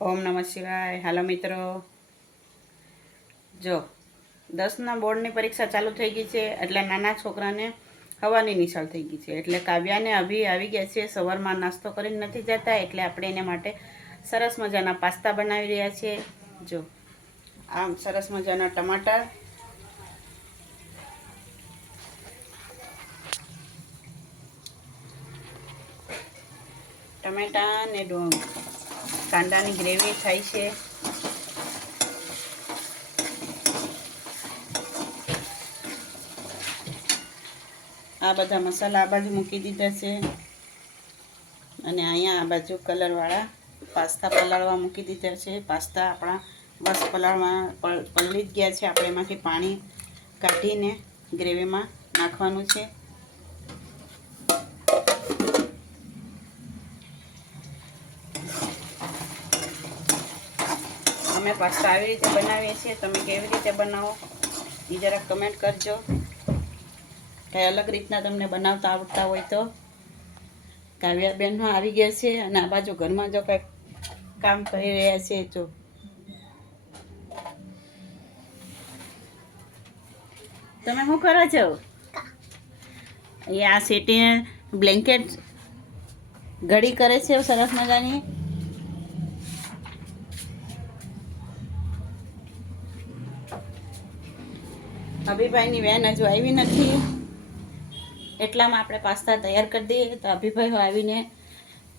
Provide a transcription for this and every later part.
ઓમ નમઃ શિવાય. હાલો મિત્રો. જો, દસના બોર્ડની પરીક્ષા ચાલુ થઈ ગઈ છે એટલે નાના છોકરાને હવાની નિશાળ થઈ ગઈ છે. એટલે કાવ્યાને અભી આવી ગયા છે. સવારમાં નાસ્તો કરીને નથી જતા, એટલે આપણે એને માટે સરસ મજાના પાસ્તા બનાવી રહ્યા છીએ જો, આમ સરસ મજાના ટમાટર ટમેટા ને ડું- કાંદાની ગ્રેવી થાય છે. આ બધા મસાલા આ બાજુ મૂકી દીધા છે. અને અહીંયા આ બાજુ કલરવાળા પાસ્તા પલાળવા મૂકી દીધા છે. પાસ્તા આપણા બસ પલાળવા પલ- પલળી જ ગયા છે. આપણે એમાંથી પાણી કાઢીને ગ્રેવીમાં નાખવાનું છે. અમે પાસ્તા આવી રીતે બનાવીએ છીએ. તમે કેવી રીતે બનાવો એ જરાક કમેન્ટ કરજો. કંઈ અલગ રીતના તમને બનાવતા આવડતા હોય તો. કાવ્યાબેનો આવી ગયા છે અને આ બાજુ ઘરમાં જો કંઈક કામ કરી રહ્યા છે જો તમે શું કરો છો? એ આ સેટી બ્લેન્કેટ ઘડી કરે છે સરસ મજાની. અભિભાઈની વેન હજુ આવી નથી. એટલામાં આપણે પાસ્તા તૈયાર કરી દઈએ. તો અભિભાઈ આવીને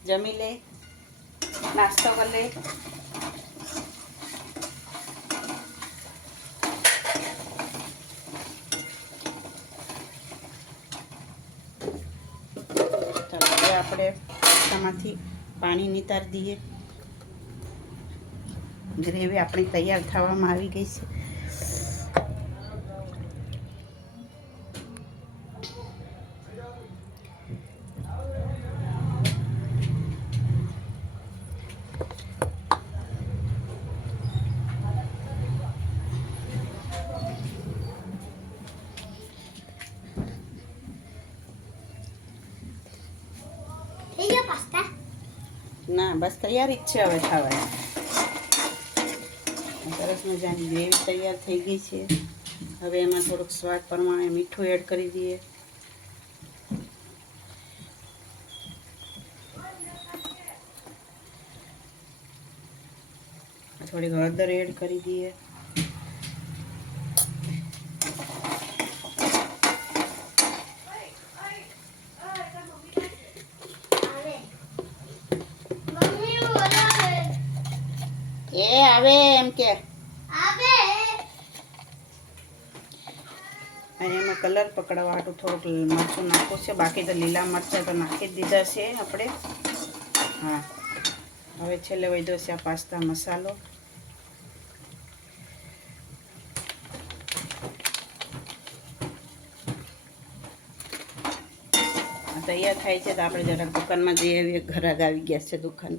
જમી લે, નાસ્તો કરી લે. આપણે પાસ્તામાંથી પાણી નિતારી દઈએ. ગ્રેવી આપણી તૈયાર થવામાં આવી ગઈ છે. ના, બસ તૈયારી જ છે હવે ખાવાની. સરસ મજાની ગ્રેવી તૈયાર થઈ ગઈ છે. હવે એમાં થોડુંક સ્વાદ પ્રમાણે મીઠું એડ કરી દઈએ. થોડીક હળદર એડ કરી દઈએ. એ આવે એમ કે. આવે. અને એમાં કલર પકડવા હાટું થોડુંક મરચું નાખવું છે. બાકી તો લીલા મરચાં તો નાખી જ દીધા છે આપણે. હા. હવે છેલ્લે વધ્યો છે આ પાસ્તા મસાલો. આ તૈયાર થાય છે તો આપણે જરાક દુકાનમાં જઈએ. ઘર ઘરાક આવી ગયા છે દુકાન.